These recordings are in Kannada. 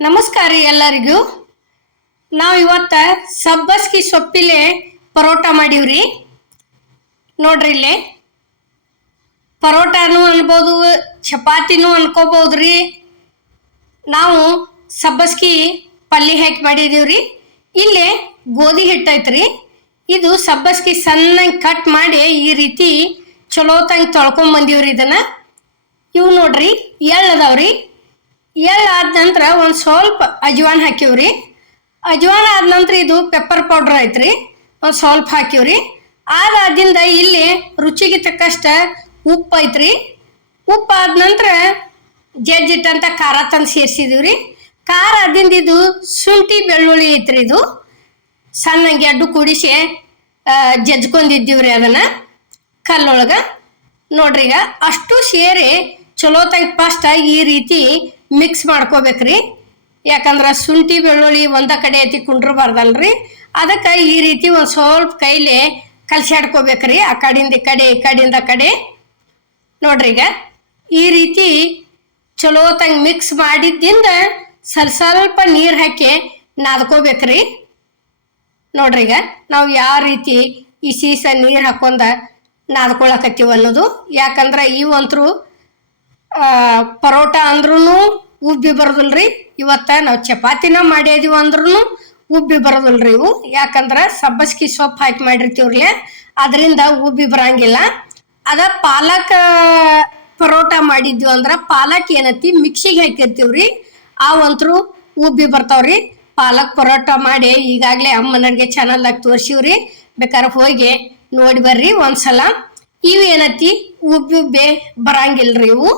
ನಮಸ್ಕಾರ ರೀ ಎಲ್ಲರಿಗೂ. ನಾವು ಇವತ್ತ ಸಬ್ಬಸ್ಗಿ ಸೊಪ್ಪಿಲೆ ಪರೋಟ ಮಾಡೀವ್ರಿ. ನೋಡ್ರಿ ಇಲ್ಲಿ. ಪರೋಟಾನು ಅನ್ಬೋದು, ಚಪಾತಿನೂ ಅನ್ಕೋಬೋದ್ರಿ. ನಾವು ಸಬ್ಬಸ್ಗಿ ಪಲ್ಯ ಹಾಕಿ ಮಾಡಿದೀವ್ರಿ. ಇಲ್ಲಿ ಗೋಧಿ ಹಿಟ್ಟು ಐತ್ರಿ. ಇದು ಸಬ್ಬಸ್ಗಿ ಸಣ್ಣಂಗೆ ಕಟ್ ಮಾಡಿ ಈ ರೀತಿ ಚಲೋ ತಂಗೆ ತೊಳ್ಕೊಂಡ್ ಬಂದೀವ್ರಿ ಇದನ್ನ. ಇವು ನೋಡ್ರಿ ಎಳ್ಳದವ್ರಿ ಎಳ್ಳು ಆದ ನಂತರ ಒಂದು ಸ್ವಲ್ಪ ಅಜ್ವಾನ್ ಹಾಕಿವ್ರಿ. ಅಜ್ವಾನ್ ಆದ ನಂತರ ಇದು ಪೆಪ್ಪರ್ ಪೌಡ್ರ್ ಐತ್ರಿ. ಒಂದು ಸ್ವಲ್ಪ ಹಾಕಿವ್ರಿ. ಅದಾದಿಂದ ಇಲ್ಲಿ ರುಚಿಗೆ ತಕ್ಕಷ್ಟ ಉಪ್ಪು ಐತ್ರಿ. ಉಪ್ಪು ಆದ ನಂತರ ಜಜ್ಜಿಟ್ಟಂತ ಖಾರ ತಂದು ಸೇರಿಸಿದೀವ್ರಿ. ಖಾರ ಆದಿಂದ ಇದು ಶುಂಠಿ ಬೆಳ್ಳುಳ್ಳಿ ಐತ್ರಿ ಇದು. ಸಣ್ಣಗೆ ಅಡ್ಡು ಕೂಡಿಸಿ ಜಜ್ಕೊಂಡಿದ್ದೀವ್ರಿ ಅದನ್ನ ಕಲ್ಲೊಳಗ. ನೋಡ್ರಿ ಈಗ ಅಷ್ಟು ಸೇರಿ ಚಲೋ ತಂಗ ಫಸ್ಟ್ ಈ ರೀತಿ ಮಿಕ್ಸ್ ಮಾಡ್ಕೋಬೇಕ್ರಿ. ಯಾಕಂದ್ರೆ ಶುಂಠಿ, ಬೆಳ್ಳುಳ್ಳಿ ಒಂದ ಕಡೆ ಐತಿ ಕುಂಡ್ರಬಾರ್ದಲ್ರಿ. ಅದಕ್ಕೆ ಈ ರೀತಿ ಒಂದು ಸ್ವಲ್ಪ ಕೈಲಿ ಕಲ್ಸಾಡ್ಕೋಬೇಕ್ರಿ ಆ ಕಡಿಂದ ಈ ಕಡೆ, ಈ ಕಡಿಂದ ಕಡೆ. ನೋಡ್ರಿ ಈಗ ಈ ರೀತಿ ಚಲೋ ತಂಗ ಮಿಕ್ಸ್ ಮಾಡಿದ್ದಿಂದ ಸ್ವಲ್ಪ ಸ್ವಲ್ಪ ನೀರು ಹಾಕಿ ನಾದ್ಕೋಬೇಕ್ರಿ. ನೋಡ್ರಿ ಈಗ ನಾವು ಯಾವ ರೀತಿ ಈ ಸೀಸ ನೀರು ಹಾಕೊಂಡ ನಾದ್ಕೊಳಕತ್ತೀವಿ ಅನ್ನೋದು. ಯಾಕಂದ್ರೆ ಇವಂತರು ಪರೋಟ ಅಂದ್ರೂ ಉಬ್ಬಿ ಬರೋದಿಲ್ರಿ. ಇವತ್ತ ನಾವು ಚಪಾತಿನ ಮಾಡಿದೀವಿ ಅಂದ್ರೂ ಉಬ್ಬಿ ಬರೋದಿಲ್ರಿ ಇವು. ಯಾಕಂದ್ರೆ ಸಬ್ಬಸ್ಗಿ ಸೊಪ್ಪು ಹಾಕಿ ಮಾಡಿರ್ತೀವ್ರಿ ಅದರಿಂದ ಉಬ್ಬಿ ಬರಂಗಿಲ್ಲ. ಅದ ಪಾಲಕ್ ಪರೋಟ ಮಾಡಿದ್ವಿ ಅಂದ್ರೆ ಪಾಲಕ್ ಏನತಿ ಮಿಕ್ಸಿಗೆ ಹಾಕಿರ್ತೀವ್ರಿ. ಅವಂತರು ಉಬ್ಬಿ ಬರ್ತಾವ್ರಿ. ಪಾಲಕ್, ಪರೋಟ ಮಾಡಿ ಈಗಾಗಲೇ ಅಮ್ಮನವ್ರಿಗೆ ಚಾನಲ್ದಾಗ ತೋರಿಸಿವ್ರಿ. ಬೇಕಾದ್ರೆ ಹೋಗಿ ನೋಡಿ ಬರ್ರಿ ಒಂದ್ಸಲ. ಇವು ಏನತಿ ಉಬ್ಬಿ ಉಬ್ಬಿ ಬರಂಗಿಲ್ರಿ ಇವು.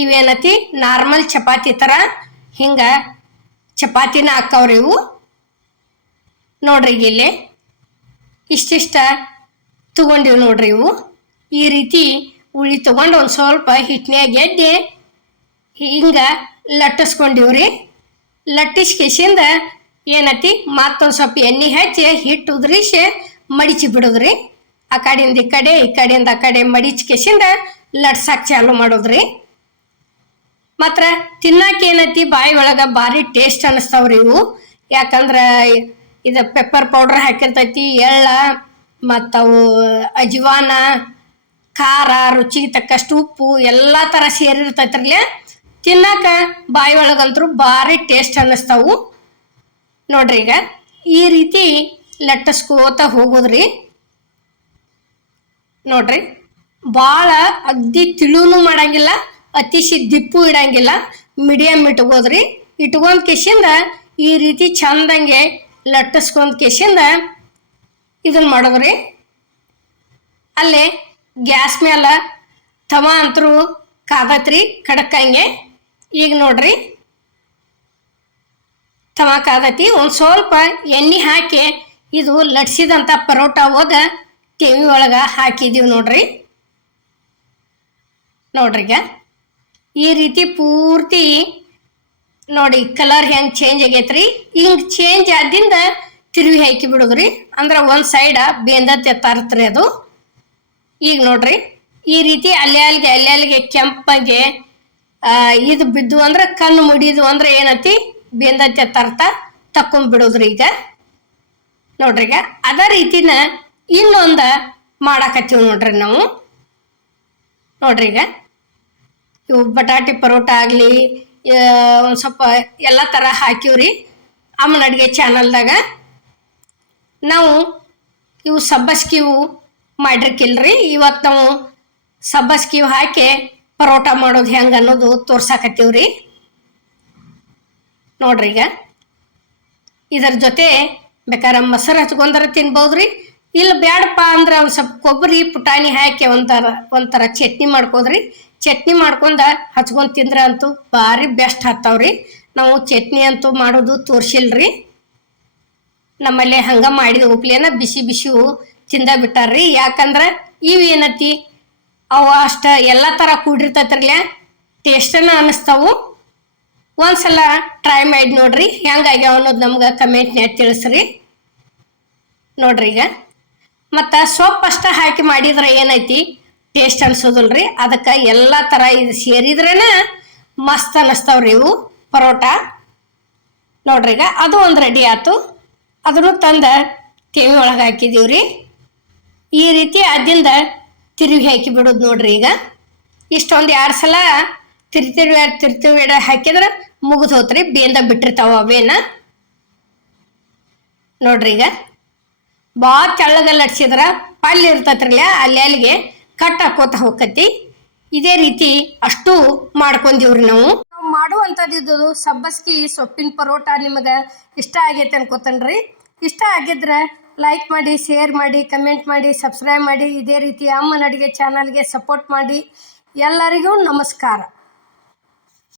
ಇವೇನತಿ? ನಾರ್ಮಲ್ ಚಪಾತಿ ಥರ ಹಿಂಗ ಚಪಾತಿನ ಹಾಕವ್ರಿ ಇವು. ನೋಡ್ರಿ ಇಲ್ಲಿ. ಇಷ್ಟಿಷ್ಟ ತಗೊಂಡಿವ್ ನೋಡ್ರಿ ಇವು. ಈ ರೀತಿ ಉಳಿ ತಗೊಂಡು ಒಂದು ಸ್ವಲ್ಪ ಹಿಟ್ನ್ಯಾಗ ಗೆಡ್ಡೆ ಹಿಂಗ ಲಟ್ಟಿಸ್ಕೊಂಡಿವ್ರಿ ಲಟ್ಟಿಸ್ಕೇಸಿಂದ ಏನತಿ? ಮತ್ತೊಂದು ಸ್ವಲ್ಪ ಎಣ್ಣೆ ಹಚ್ಚಿ ಹಿಟ್ಟು ಉದ್ರಿಸಿ ಮಡಿಚಿ ಬಿಡೋದ್ರಿ ಆ ಕಡೆಯಿಂದ ಈ ಕಡೆ, ಈ ಕಡೆಯಿಂದ ಆ ಕಡೆ ಮಡಿಚ್ಕೇಸಿಂದ ಲಟ್ಸಾಕ್ ಚಾಲು ಮಾಡೋದ್ರಿ ಮಾತ್ರ ತಿನ್ನಾಕ ಏನೈತಿ? ಬಾಯಿ ಒಳಗ ಭಾರಿ ಟೇಸ್ಟ್ ಅನಿಸ್ತಾವ್ರಿ ಇವು. ಯಾಕಂದ್ರ ಇದು ಪೆಪ್ಪರ್ ಪೌಡರ್ ಹಾಕಿರ್ತೈತಿ, ಎಳ್ಳ ಮತ್ತವು ಅಜ್ವಾನ, ಖಾರ, ರುಚಿಗೆ ತಕ್ಕಷ್ಟು ಉಪ್ಪು, ಎಲ್ಲ ಥರ ಸೇರಿರ್ತೈತ್ರಲ್ಲೇ ತಿನ್ನಾಕ ಬಾಯಿ ಒಳಗಂತರೂ ಭಾರಿ ಟೇಸ್ಟ್ ಅನ್ನಿಸ್ತಾವು ನೋಡ್ರಿ ಈಗ, ಈ ರೀತಿ ಲಟ್ಟಿಸ್ಕೋತ ಹೋಗೋದ್ರಿ. ನೋಡ್ರಿ ಭಾಳ ಅಗ್ದಿ ತಿಳುನು ಮಾಡಂಗಿಲ್ಲ. ಅತಿಶಿ ದಿಪ್ಪು ಇಡಂಗಿಲ್ಲ. ಮೀಡಿಯಮ್ ಇಟ್ಕೋದ್ರಿ. ಇಟ್ಕೊಂಡ್ ಕೆಸಿಂದ ಈ ರೀತಿ ಚಂದಂಗೆ ಲಟ್ಟಿಸ್ಕೊಂಡ್ ಕೆಸಿಂದ ಇದನ್ನ ಮಾಡೋದ್ರಿ. ಅಲ್ಲೇ ಗ್ಯಾಸ್ ಮೇಲೆ ತವ ಅಂತರೂ ಕಾದತ್ರಿ ಕಡಕಂಗೆ ಈಗ ನೋಡ್ರಿ. ತವ ಕಾದತಿ ಒಂದು ಸ್ವಲ್ಪ ಎಣ್ಣೆ ಹಾಕಿ ಇದು ಲಟ್ಸಿದಂಥ ಪರೋಟ ಹೋಗ ಟಿವಿ ಒಳಗೆ ಹಾಕಿದೀವಿ ನೋಡ್ರಿ. ನೋಡ್ರಿ ಈಗ ಈ ರೀತಿ ಪೂರ್ತಿ ನೋಡಿ ಕಲರ್ ಹೆಂಗ್ ಚೇಂಜ್ ಆಗೈತ್ರಿ? ಹಿಂಗ್ ಚೇಂಜ್ ಆದಿಂದ ತಿರುವಿ ಹಾಕಿ ಬಿಡುದ್ರಿ. ಅಂದ್ರ ಒಂದ್ ಸೈಡ್ ಬೇಂದತ್ತೆ ತರ್ತ್ರಿ ಅದು. ಈಗ ನೋಡ್ರಿ, ಈ ರೀತಿ ಅಲ್ಲೇ ಅಲ್ಲಿಗೆ ಅಲ್ಲೇ ಅಲ್ಲಿಗೆ ಕೆಂಪಗೆ ಇದು ಬಿದ್ದು ಅಂದ್ರೆ ಕಣ್ಣು ಮುಡಿದು ಅಂದ್ರೆ ಏನತಿ? ಬೇಂದತ್ತೆ ತರ್ತ ತಕ್ಕೊಂಡ್ ಬಿಡೋದ್ರಿ ಈಗ. ನೋಡ್ರಿ ಈಗ, ಅದೇ ರೀತಿನ ಇನ್ನೊಂದ ಮಾಡಾಕತ್ತೀವಿ ನೋಡ್ರಿ ನಾವು. ನೋಡ್ರಿ ಈಗ. ಇವು ಬಟಾಟೆ ಪರೋಟ ಆಗಲಿ ಒಂದು ಸ್ವಲ್ಪ ಎಲ್ಲ ಥರ ಹಾಕಿವ್ರಿ ಅಮ್ಮನ ಅಡುಗೆ ಚಾನಲ್ದಾಗ ನಾವು ಇವು ಸಬ್ಬಸ್ಕಿವು ಮಾಡಿರ್ಕಿಲ್ರಿ, ಇವತ್ತು ನಾವು ಸಬ್ಬಸ್ಕಿವು ಹಾಕಿ ಪರೋಟ ಮಾಡೋದು ಹೆಂಗೆ ಅನ್ನೋದು ತೋರ್ಸಾಕತ್ತೀವ್ರಿ. ನೋಡ್ರಿ ಈಗ. ಇದರ ಜೊತೆ ಬೇಕಾದ್ರೆ ಮೊಸರು ಹಚ್ಕೊಂಡ್ರೆ ತಿನ್ಬೋದ್ರಿ ಇಲ್ಲ ಬ್ಯಾಡಪ್ಪ ಅಂದ್ರೆ ಒಂದು ಸ್ವಲ್ಪ ಕೊಬ್ಬರಿ ಪುಟಾಣಿ ಹಾಕಿ ಒಂಥರ ಒಂಥರ ಚಟ್ನಿ ಮಾಡ್ಕೋದ್ರಿ. ಚಟ್ನಿ ಮಾಡ್ಕೊಂಡ ಹಚ್ಕೊಂಡ್ ತಿಂದ್ರೆ ಅಂತೂ ಭಾರಿ ಬೆಸ್ಟ್ ಹತ್ತಾವ್ರಿ ನಾವು ಚಟ್ನಿ ಅಂತೂ ಮಾಡೋದು ತೋರ್ಸಿಲ್ರಿ. ನಮ್ಮಲ್ಲಿ ಹಂಗ ಮಾಡಿದ ಉಪ್ಲೇನ ಬಿಸಿ ಬಿಸಿ ತಿಂದ ಬಿಟ್ಟಾರ್ರಿ. ಯಾಕಂದ್ರೆ ಏನತಿ? ಅವು ಅಷ್ಟ ಎಲ್ಲ ಥರ ಕೂಡಿರ್ತೈತ್ರಲ್ಲ ಟೇಸ್ಟನ್ನ ಅನ್ನಿಸ್ತಾವು ಒಂದ್ಸಲ ಟ್ರೈ ಮಾಡಿ ನೋಡ್ರಿ, ಹೆಂಗಾಗ್ಯಾವ ಅನ್ನೋದು ನಮ್ಗೆ ಕಮೆಂಟ್ನ್ಯಾಗ ತಿಳಿಸ್ರಿ. ನೋಡ್ರಿ ಈಗ. ಮತ್ತು ಸೊಪ್ಪು ಅಷ್ಟ ಹಾಕಿ ಮಾಡಿದ್ರೆ ಏನೈತಿ? ಟೇಸ್ಟ್ ಅನ್ಸೋದಲ್ರಿ. ಅದಕ್ಕೆ ಎಲ್ಲ ಥರ ಇದು ಸೇರಿದ್ರೇನ ಮಸ್ತ್ ಅನ್ನಿಸ್ತಾವ್ರಿ ಇವು ಪರೋಟ. ನೋಡ್ರಿ ಈಗ ಅದು ಒಂದು ರೆಡಿ ಆಯ್ತು ಅದನ್ನು ತಂದ ತೇವಿ ಒಳಗೆ ಹಾಕಿದೀವಿ ರೀ ಈ ರೀತಿ ಅದಿಂದ ತಿರುವಿ ಹಾಕಿ ಬಿಡೋದು ನೋಡ್ರಿ ಈಗ. ಇಷ್ಟೊಂದು ಎರಡು ಸಲ ತಿರ್ತಿವಿ ತಿರ್ತಿವಿ ಹಾಕಿದ್ರೆ ಮುಗಿದು ಹೋತ್ರಿ. ಬೇಂದ ಬಿಟ್ಟಿರ್ತಾವ ಅವೇನ. ನೋಡ್ರಿ ಈಗ. ಭಾಳ ತೆಳ್ಳಗಲ್ಲಿ ಅಡ್ಸಿದ್ರ ಪಲ್ಯ ಇರ್ತೈತ್ರಲ್ಲ ಅಲ್ಲಿ ಅಲ್ಲಿಗೆ ಕಟ್ ಹಾಕೋತ ಹೋಗತಿ ಇದೇ ರೀತಿ ಅಷ್ಟು ಮಾಡ್ಕೊಂಡಿವ್ರಿ ನಾವು. ನಾವು ಮಾಡುವಂಥದ್ದು ಸಬ್ಬಸ್ಗಿ ಸೊಪ್ಪಿನ ಪರೋಟ ನಿಮಗೆ ಇಷ್ಟ ಆಗೈತೆ ಅನ್ಕೋತನ್ರಿ. ಇಷ್ಟ ಆಗಿದ್ರೆ ಲೈಕ್ ಮಾಡಿ ಶೇರ್ ಮಾಡಿ ಕಮೆಂಟ್ ಮಾಡಿ ಸಬ್ಸ್ಕ್ರೈಬ್ ಮಾಡಿ. ಇದೇ ರೀತಿ ಅಮ್ಮನ ಅಡುಗೆ ಚಾನಲ್ಗೆ ಸಪೋರ್ಟ್ ಮಾಡಿ. ಎಲ್ಲರಿಗೂ ನಮಸ್ಕಾರ.